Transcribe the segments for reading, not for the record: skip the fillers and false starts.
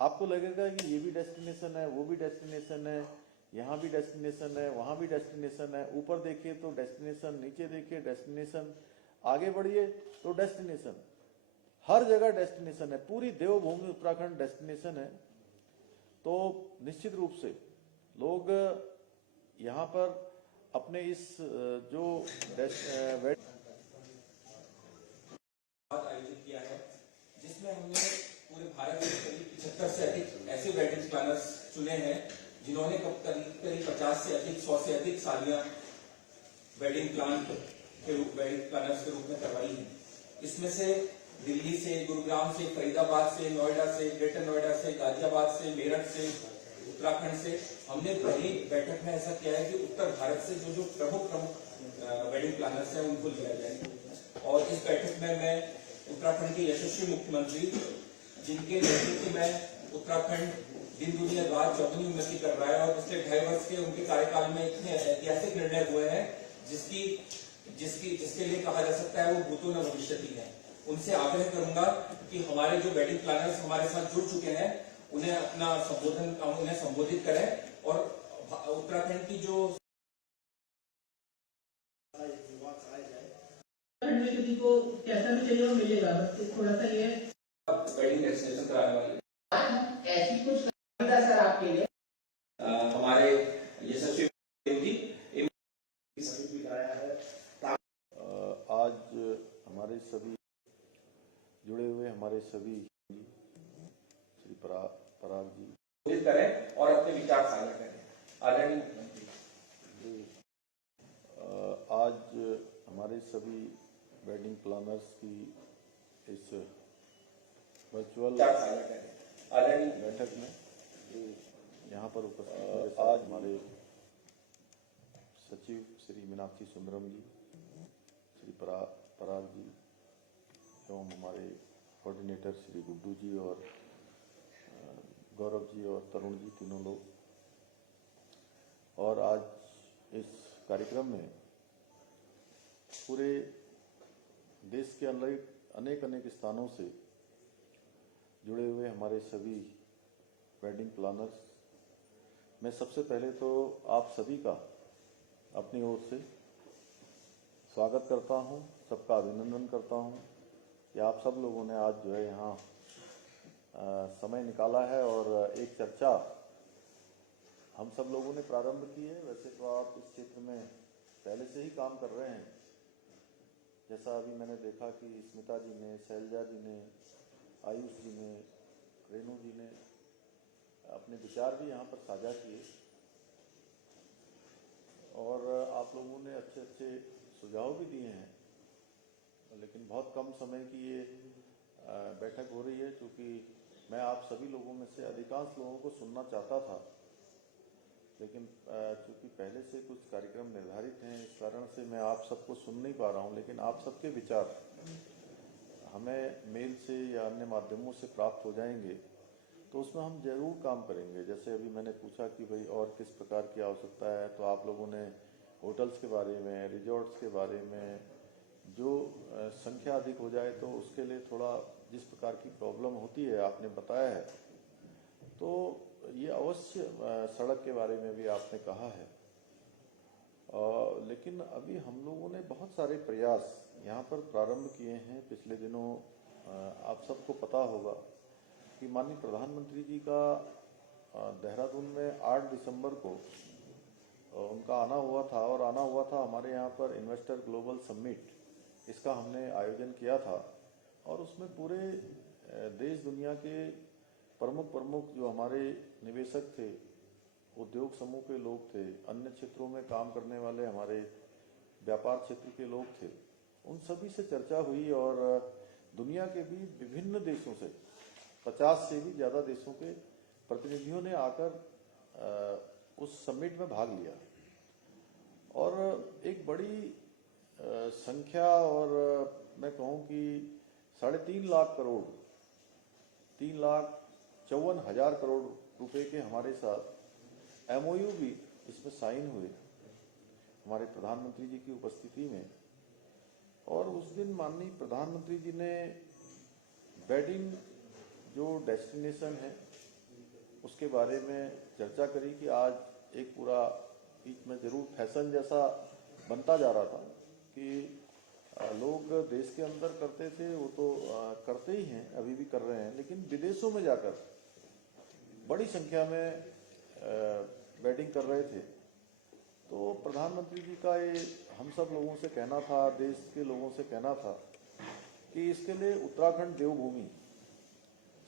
आपको लगेगा कि ये भी डेस्टिनेशन है, वो भी डेस्टिनेशन है, यहाँ भी डेस्टिनेशन है, वहाँ भी डेस्टिनेशन है। ऊपर देखिए तो डेस्टिनेशन, नीचे देखिए डेस्टिनेशन, आगे बढ़िए तो डेस्टिनेशन, हर जगह डेस्टिनेशन है। पूरी देवभूमि उत्तराखंड डेस्टिनेशन है। तो निश्चित रूप से लोग यहाँ पर अपने इस जो आयोजित किया है, जिसमें हमने पूरे भारत के करीब 75 से अधिक ऐसे वेडिंग प्लानर्स चुने हैं जिन्होंने करीब 50 से अधिक 100 से अधिक शादियां वेडिंग प्लानर्स के रूप में करवाई हैं। इसमें से दिल्ली से, गुरुग्राम से, फरीदाबाद से, नोएडा से, ग्रेटर नोएडा से, गाजियाबाद से, मेरठ से, उत्तराखंड से हमने पहली बैठक में ऐसा किया है कि उत्तर भारत से जो प्रमुख वेडिंग प्लानर्स हैं उनको लिया जाए। और इस बैठक में मैं उत्तराखंड के यशस्वी मुख्यमंत्री, जिनके नेतृत्व में उत्तराखंड दिन दुनिया रात चौगुनी उन्नति कर रहा है और पिछले 2.5 वर्ष के उनके कार्यकाल में इतने ऐतिहासिक निर्णय हुए हैं जिसके लिए कहा जा सकता है वो भूतो न भविष्यति है। उनसे आग्रह करूंगा कि हमारे जो वेडिंग प्लानर्स हमारे साथ जुड़ चुके हैं उन्हें संबोधित करें और उत्तराखंड की जो किसी को कैसा भी चाहिए वो मिलेगा, बस थोड़ा सा ये वेडिंग डेस्टिनेशन कराने वाले ऐसी कुछ सुविधा सर आपके लिए हमारे यशस्वी भी कराया है। आज हमारे सभी जुड़े हुए हमारे सभी श्री पराग जी करें और अपने विचार साझा करें। आदरणीय मुख्यमंत्री, आज हमारे सभी वेडिंग प्लानर्स की इस वर्चुअल बैठक में यहाँ पर उपस्थित आज हमारे सचिव श्री मीनाक्षी सुंदरम जी, श्री पराग जी एवं हमारे कोऑर्डिनेटर श्री गुड्डू जी और गौरव जी और तरुण जी, तीनों लोग। और आज इस कार्यक्रम में पूरे देश के अनेक स्थानों से जुड़े हुए हमारे सभी वेडिंग प्लानर्स, मैं सबसे पहले तो आप सभी का अपनी ओर से स्वागत करता हूं, सबका अभिनंदन करता हूं कि आप सब लोगों ने आज जो है यहाँ समय निकाला है और एक चर्चा हम सब लोगों ने प्रारंभ की है। वैसे तो आप इस क्षेत्र में पहले से ही काम कर रहे हैं, जैसा अभी मैंने देखा कि स्मिता जी ने, शैलजा जी ने, आयुष जी ने, रेणु जी ने अपने विचार भी यहाँ पर साझा किए और आप लोगों ने अच्छे अच्छे सुझाव भी दिए हैं। लेकिन बहुत कम समय की ये बैठक हो रही है, क्योंकि मैं आप सभी लोगों में से अधिकांश लोगों को सुनना चाहता था, लेकिन चूंकि पहले से कुछ कार्यक्रम निर्धारित हैं, इस कारण से मैं आप सबको सुन नहीं पा रहा हूं। लेकिन आप सबके विचार हमें मेल से या अन्य माध्यमों से प्राप्त हो जाएंगे, तो उसमें हम जरूर काम करेंगे। जैसे अभी मैंने पूछा कि भाई और किस प्रकार की आवश्यकता है, तो आप लोगों ने होटल्स के बारे में, रिजॉर्ट्स के बारे में, जो संख्या अधिक हो जाए तो उसके लिए थोड़ा जिस प्रकार की प्रॉब्लम होती है आपने बताया है, तो ये अवश्य सड़क के बारे में भी आपने कहा है। लेकिन अभी हम लोगों ने बहुत सारे प्रयास यहाँ पर प्रारंभ किए हैं पिछले दिनों। आप सबको पता होगा कि माननीय प्रधानमंत्री जी का देहरादून में 8 दिसंबर को उनका आना हुआ था और आना हुआ था हमारे यहाँ पर इन्वेस्टर ग्लोबल समिट, इसका हमने आयोजन किया था। और उसमें पूरे देश दुनिया के प्रमुख जो हमारे निवेशक थे, उद्योग समूह के लोग थे, अन्य क्षेत्रों में काम करने वाले हमारे व्यापार क्षेत्र के लोग थे, उन सभी से चर्चा हुई और दुनिया के भी विभिन्न देशों से 50 से भी ज़्यादा देशों के प्रतिनिधियों ने आकर उस समिट में भाग लिया। और एक बड़ी संख्या, और मैं कहूँ कि 3.5 लाख करोड़, 3,54,000 करोड़ रुपए के हमारे साथ MOU भी इसमें साइन हुए हमारे प्रधानमंत्री जी की उपस्थिति में। और उस दिन माननीय प्रधानमंत्री जी ने वेडिंग जो डेस्टिनेशन है उसके बारे में चर्चा करी कि आज एक पूरा बीच में जरूर फैशन जैसा बनता जा रहा था कि लोग देश के अंदर करते थे, वो तो करते ही हैं, अभी भी कर रहे हैं, लेकिन विदेशों में जाकर बड़ी संख्या में वेडिंग कर रहे थे। तो प्रधानमंत्री जी का ये हम सब लोगों से कहना था, देश के लोगों से कहना था कि इसके लिए उत्तराखंड देवभूमि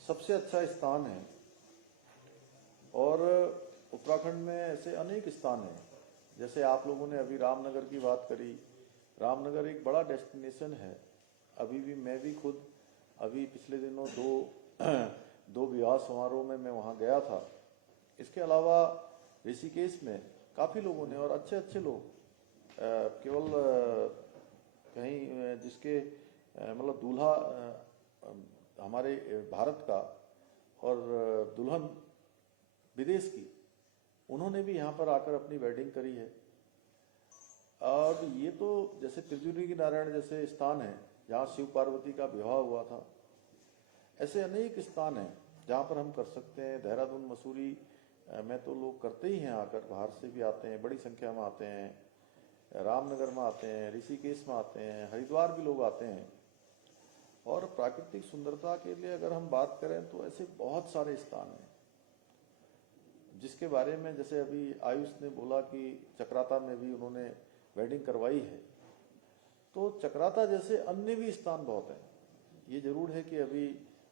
सबसे अच्छा स्थान है। और उत्तराखंड में ऐसे अनेक स्थान हैं, जैसे आप लोगों ने अभी रामनगर की बात करी। रामनगर एक बड़ा डेस्टिनेशन है। अभी भी मैं भी खुद अभी पिछले दिनों दो विवाह समारोह में मैं वहाँ गया था। इसके अलावा ऋषिकेश में काफ़ी लोगों ने, और अच्छे अच्छे लोग, केवल कहीं जिसके मतलब दूल्हा हमारे भारत का और दुल्हन विदेश की, उन्होंने भी यहाँ पर आकर अपनी वेडिंग करी है। और ये तो जैसे त्रिजुनी की नारायण जैसे स्थान है जहाँ शिव पार्वती का विवाह हुआ था, ऐसे अनेक स्थान हैं जहाँ पर हम कर सकते हैं। देहरादून मसूरी में तो लोग करते ही हैं, आकर बाहर से भी आते हैं, बड़ी संख्या में आते हैं, रामनगर में आते हैं, ऋषिकेश में आते हैं, हरिद्वार भी लोग आते हैं। और प्राकृतिक सुंदरता के लिए अगर हम बात करें तो ऐसे बहुत सारे स्थान हैं जिसके बारे में, जैसे अभी आयुष ने बोला कि चक्राता में भी उन्होंने वेडिंग करवाई है, तो चक्राता जैसे अन्य भी स्थान बहुत हैं। ये जरूर है कि अभी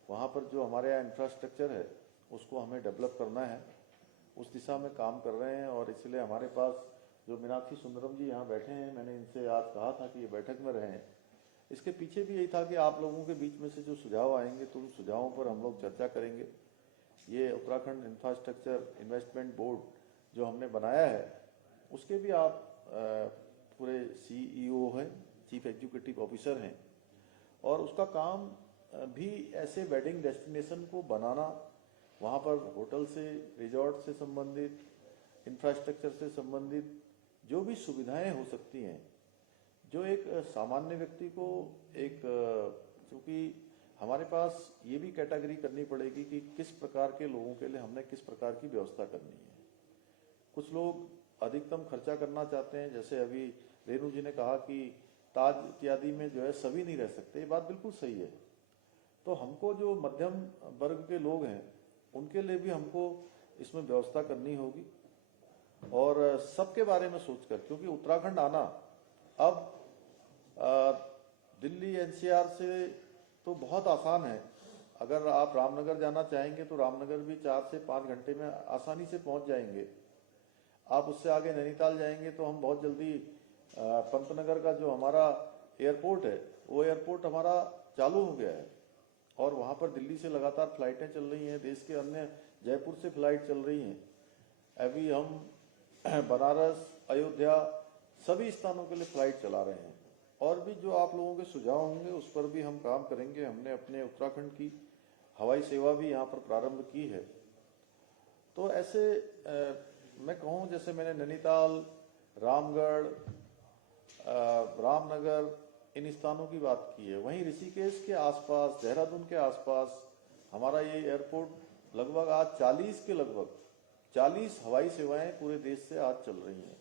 वहाँ पर जो हमारे यहाँ इंफ्रास्ट्रक्चर है उसको हमें डेवलप करना है, उस दिशा में काम कर रहे हैं। और इसलिए हमारे पास जो मीनाक्षी सुंदरम जी यहाँ बैठे हैं, मैंने इनसे आज कहा था कि ये बैठक में रहें। इसके पीछे भी यही था कि आप लोगों के बीच में से जो सुझाव आएंगे तो उन सुझावों पर हम लोग चर्चा करेंगे। ये उत्तराखंड इंफ्रास्ट्रक्चर इन्वेस्टमेंट बोर्ड जो हमने बनाया है, उसके भी आप पूरे CEO हैं, चीफ एग्जीक्यूटिव ऑफिसर हैं, और उसका काम भी ऐसे वेडिंग डेस्टिनेशन को बनाना, वहाँ पर होटल से, रिजॉर्ट से संबंधित, इंफ्रास्ट्रक्चर से संबंधित जो भी सुविधाएं हो सकती हैं, जो एक सामान्य व्यक्ति को एक, क्योंकि हमारे पास ये भी कैटेगरी करनी पड़ेगी कि किस प्रकार के लोगों के लिए हमने किस प्रकार की व्यवस्था करनी है। कुछ लोग अधिकतम खर्चा करना चाहते हैं, जैसे अभी रेणु जी ने कहा कि ताज इत्यादि में जो है सभी नहीं रह सकते, ये बात बिल्कुल सही है। तो हमको जो मध्यम वर्ग के लोग हैं उनके लिए भी हमको इसमें व्यवस्था करनी होगी, और सबके बारे में सोचकर, क्योंकि उत्तराखंड आना अब दिल्ली NCR से तो बहुत आसान है। अगर आप रामनगर जाना चाहेंगे तो रामनगर भी 4 से 5 घंटे में आसानी से पहुंच जाएंगे। आप उससे आगे नैनीताल जाएंगे तो हम बहुत जल्दी पंतनगर का जो हमारा एयरपोर्ट है, वो एयरपोर्ट हमारा चालू हो गया है, और वहाँ पर दिल्ली से लगातार फ्लाइटें चल रही हैं, देश के अन्य जयपुर से फ्लाइट चल रही हैं। अभी हम बनारस, अयोध्या, सभी स्थानों के लिए फ्लाइट चला रहे हैं। और भी जो आप लोगों के सुझाव होंगे उस पर भी हम काम करेंगे। हमने अपने उत्तराखंड की हवाई सेवा भी यहाँ पर प्रारंभ की है। तो ऐसे मैं कहूँ, जैसे मैंने नैनीताल, रामगढ़, रामनगर, इन स्थानों की बात की है, वहीं ऋषिकेश के आसपास, देहरादून के आसपास हमारा ये एयरपोर्ट लगभग आज 40 हवाई सेवाएं पूरे देश से आज चल रही हैं।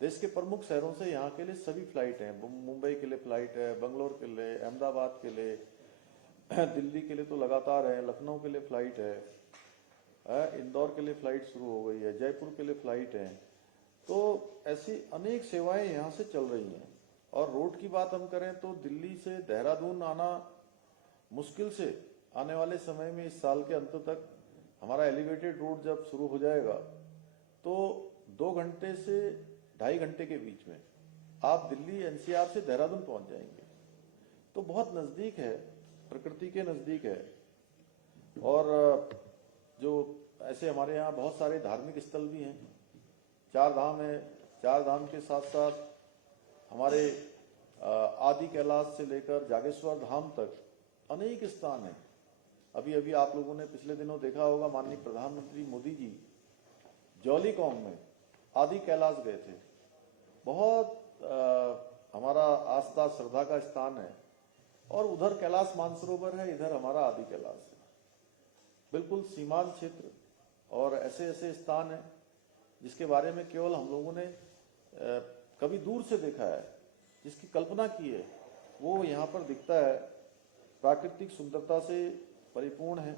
देश के प्रमुख शहरों से यहाँ के लिए सभी फ्लाइट हैं। मुंबई के लिए फ्लाइट है, बेंगलोर के लिए, अहमदाबाद के लिए, दिल्ली के लिए तो लगातार है, लखनऊ के लिए फ्लाइट है, इंदौर के लिए फ्लाइट शुरू हो गई है, जयपुर के लिए फ्लाइट है। तो ऐसी अनेक सेवाएं यहाँ से चल रही हैं। और रोड की बात हम करें तो दिल्ली से देहरादून आना मुश्किल से, आने वाले समय में इस साल के अंत तक हमारा एलिवेटेड रोड जब शुरू हो जाएगा तो 2 घंटे से 2.5 घंटे के बीच में आप दिल्ली NCR से देहरादून पहुंच जाएंगे। तो बहुत नजदीक है, प्रकृति के नजदीक है। और जो ऐसे हमारे यहाँ बहुत सारे धार्मिक स्थल भी हैं, 4 धाम है, 4 धाम के साथ साथ हमारे आदि कैलाश से लेकर जागेश्वर धाम तक अनेक स्थान हैं। अभी आप लोगों ने पिछले दिनों देखा होगा, माननीय प्रधानमंत्री मोदी जी जौलीकौंग में आदि कैलाश गए थे। बहुत हमारा आस्था श्रद्धा का स्थान है, और उधर कैलाश मानसरोवर है, इधर हमारा आदि कैलाश है। बिल्कुल सीमांत क्षेत्र, और ऐसे ऐसे स्थान हैं जिसके बारे में केवल हम लोगों ने कभी दूर से देखा है, जिसकी कल्पना की है, वो यहाँ पर दिखता है। प्राकृतिक सुंदरता से परिपूर्ण है,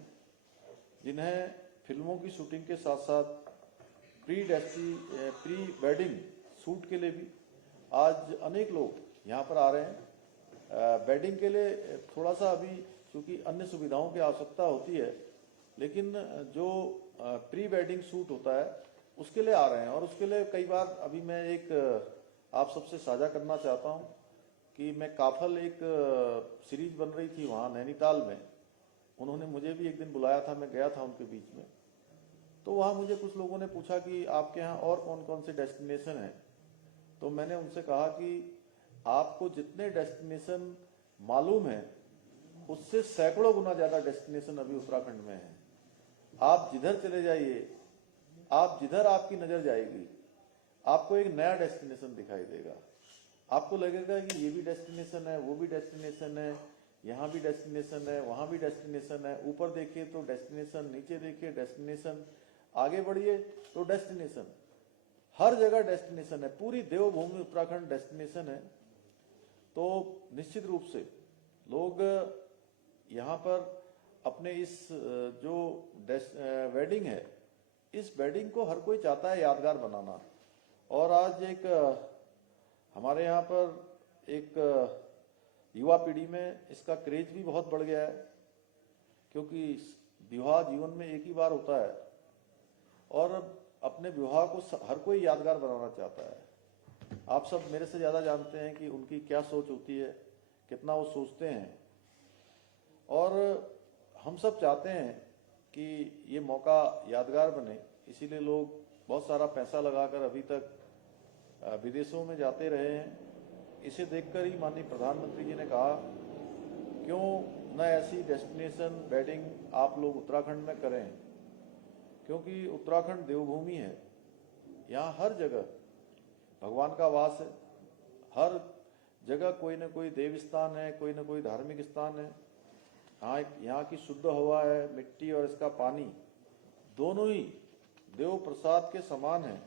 जिन्हें फिल्मों की शूटिंग के साथ साथ प्री वेडिंग शूट के लिए भी आज अनेक लोग यहाँ पर आ रहे हैं। वेडिंग के लिए थोड़ा सा अभी क्योंकि अन्य सुविधाओं की आवश्यकता होती है, लेकिन जो प्री वेडिंग शूट होता है उसके लिए आ रहे हैं। और उसके लिए कई बार अभी मैं एक आप सबसे साझा करना चाहता हूँ कि मैं काफल एक सीरीज बन रही थी वहाँ नैनीताल में, उन्होंने मुझे भी एक दिन बुलाया था, मैं गया था उनके बीच में। तो वहाँ मुझे कुछ लोगों ने पूछा कि आपके यहाँ और कौन कौन से डेस्टिनेशन हैं, तो मैंने उनसे कहा कि आपको जितने डेस्टिनेशन मालूम है उससे सैकड़ों गुना ज्यादा डेस्टिनेशन अभी उत्तराखंड में है। आप जिधर चले जाइए, आप जिधर आपकी नजर जाएगी, आपको एक नया डेस्टिनेशन दिखाई देगा। आपको लगेगा कि ये भी डेस्टिनेशन है, वो भी डेस्टिनेशन है, यहाँ भी डेस्टिनेशन है, वहां भी डेस्टिनेशन है। ऊपर देखिए तो डेस्टिनेशन, नीचे देखिए डेस्टिनेशन, आगे बढ़िए तो डेस्टिनेशन, हर जगह डेस्टिनेशन है। पूरी देवभूमि उत्तराखंड डेस्टिनेशन है। तो निश्चित रूप से लोग यहाँ पर अपने इस जो वेडिंग है, इस वेडिंग को हर कोई चाहता है यादगार बनाना। और आज एक हमारे यहाँ पर एक युवा पीढ़ी में इसका क्रेज भी बहुत बढ़ गया है, क्योंकि विवाह जीवन में एक ही बार होता है और अपने विवाह को हर कोई यादगार बनाना चाहता है। आप सब मेरे से ज्यादा जानते हैं कि उनकी क्या सोच होती है, कितना वो सोचते हैं। और हम सब चाहते हैं कि ये मौका यादगार बने, इसीलिए लोग बहुत सारा पैसा लगाकर अभी तक विदेशों में जाते रहे हैं। इसे देखकर ही माननीय प्रधानमंत्री जी ने कहा क्यों न ऐसी डेस्टिनेशन वेडिंग आप लोग उत्तराखंड में करें, क्योंकि उत्तराखंड देवभूमि है। यहाँ हर जगह भगवान का वास है, हर जगह कोई न कोई देव स्थान है, कोई न कोई धार्मिक स्थान है। यहाँ की शुद्ध हवा है, मिट्टी और इसका पानी दोनों ही देव प्रसाद के समान है।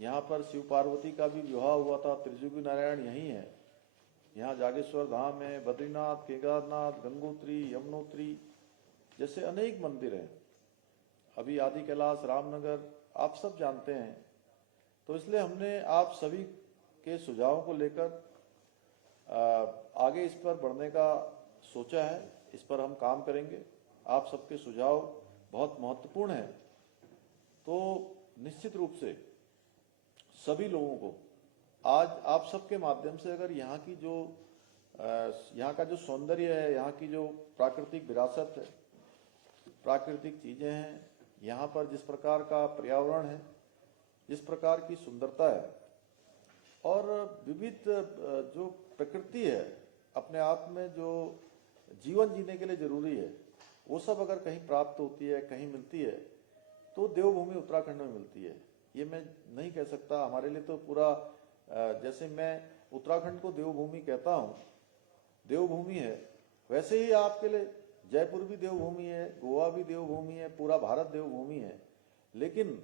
यहाँ पर शिव पार्वती का भी विवाह हुआ था, त्रिजुगी नारायण यही है। यहाँ जागेश्वर धाम है, बद्रीनाथ, केदारनाथ, गंगोत्री, यमुनोत्री जैसे अनेक मंदिर हैं। अभी आदि कैलाश, रामनगर आप सब जानते हैं। तो इसलिए हमने आप सभी के सुझावों को लेकर आगे इस पर बढ़ने का सोचा है। इस पर हम काम करेंगे। आप सबके सुझाव बहुत महत्वपूर्ण है। तो निश्चित रूप से सभी लोगों को आज आप सबके माध्यम से अगर यहाँ की जो यहाँ का जो सौंदर्य है, यहाँ की जो प्राकृतिक विरासत है, प्राकृतिक चीजें हैं, यहाँ पर जिस प्रकार का पर्यावरण है, जिस प्रकार की सुंदरता है और विविध जो प्रकृति है अपने आप में जो जीवन जीने के लिए जरूरी है, वो सब अगर कहीं प्राप्त होती है, कहीं मिलती है, तो देवभूमि उत्तराखंड में मिलती है। ये मैं नहीं कह सकता, हमारे लिए तो पूरा जैसे मैं उत्तराखंड को देवभूमि कहता हूँ, देवभूमि है, वैसे ही आपके लिए जयपुर भी देवभूमि है, गोवा भी देवभूमि है, पूरा भारत देवभूमि है। लेकिन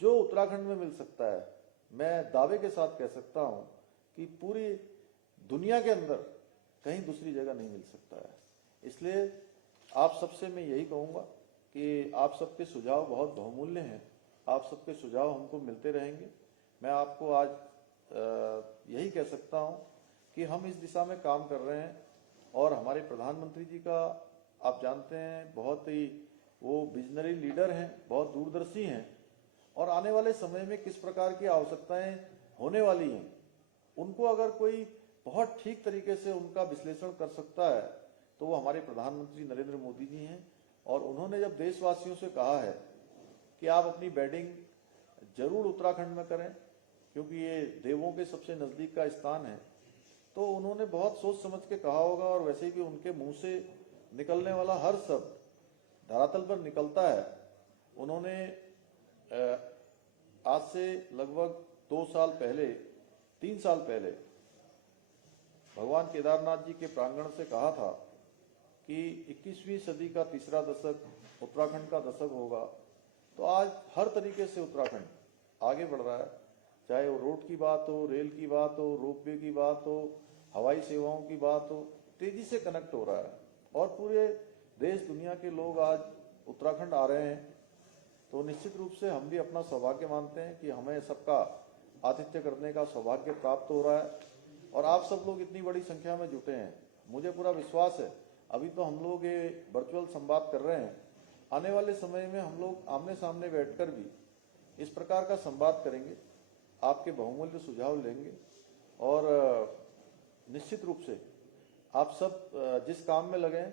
जो उत्तराखंड में मिल सकता है, मैं दावे के साथ कह सकता हूं कि पूरी दुनिया के अंदर कहीं दूसरी जगह नहीं मिल सकता है। इसलिए आप सबसे मैं यही कहूंगा कि आप सबके सुझाव बहुत बहुमूल्य हैं। आप सबके सुझाव हमको मिलते रहेंगे। मैं आपको आज यही कह सकता हूं कि हम इस दिशा में काम कर रहे हैं और हमारे प्रधानमंत्री जी का आप जानते हैं बहुत ही वो विजनरी लीडर हैं, बहुत दूरदर्शी हैं और आने वाले समय में किस प्रकार की आवश्यकताएं होने वाली हैं उनको अगर कोई बहुत ठीक तरीके से उनका विश्लेषण कर सकता है तो वो हमारे प्रधानमंत्री नरेंद्र मोदी जी हैं। और उन्होंने जब देशवासियों से कहा है कि आप अपनी वेडिंग जरूर उत्तराखंड में करें क्योंकि ये देवों के सबसे नजदीक का स्थान है, तो उन्होंने बहुत सोच समझ के कहा होगा और वैसे भी उनके मुंह से निकलने वाला हर शब्द धरातल पर निकलता है। उन्होंने आज से लगभग 2 साल पहले, 3 साल पहले भगवान केदारनाथ जी के प्रांगण से कहा था कि 21वीं सदी का तीसरा दशक उत्तराखंड का दशक होगा। तो आज हर तरीके से उत्तराखंड आगे बढ़ रहा है, चाहे वो रोड की बात हो, रेल की बात हो, रोपवे की बात हो, हवाई सेवाओं की बात हो, तेजी से कनेक्ट हो रहा है और पूरे देश दुनिया के लोग आज उत्तराखंड आ रहे हैं। तो निश्चित रूप से हम भी अपना सौभाग्य मानते हैं कि हमें सबका आतिथ्य करने का सौभाग्य प्राप्त हो रहा है और आप सब लोग इतनी बड़ी संख्या में जुटे हैं। मुझे पूरा विश्वास है, अभी तो हम लोग ये वर्चुअल संवाद कर रहे हैं, आने वाले समय में हम लोग आमने सामने बैठकर भी इस प्रकार का संवाद करेंगे, आपके बहुमूल्य सुझाव लेंगे और निश्चित रूप से आप सब जिस काम में लगे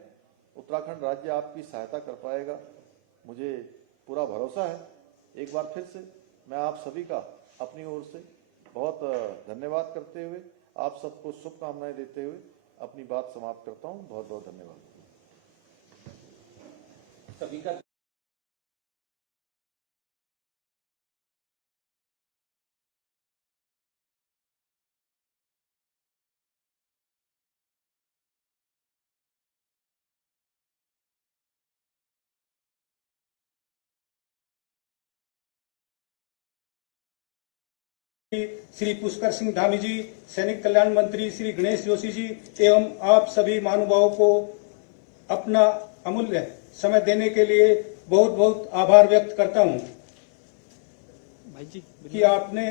उत्तराखंड राज्य आपकी सहायता कर पाएगा, मुझे पूरा भरोसा है। एक बार फिर से मैं आप सभी का अपनी ओर से बहुत धन्यवाद करते हुए, आप सबको शुभकामनाएं देते हुए अपनी बात समाप्त करता हूं। बहुत बहुत धन्यवाद सभी का। श्री पुष्कर सिंह धामी जी, सैनिक कल्याण मंत्री श्री गणेश जोशी जी एवं आप सभी महानुभावों को अपना अमूल्य समय देने के लिए बहुत बहुत आभार व्यक्त करता हूं कि आपने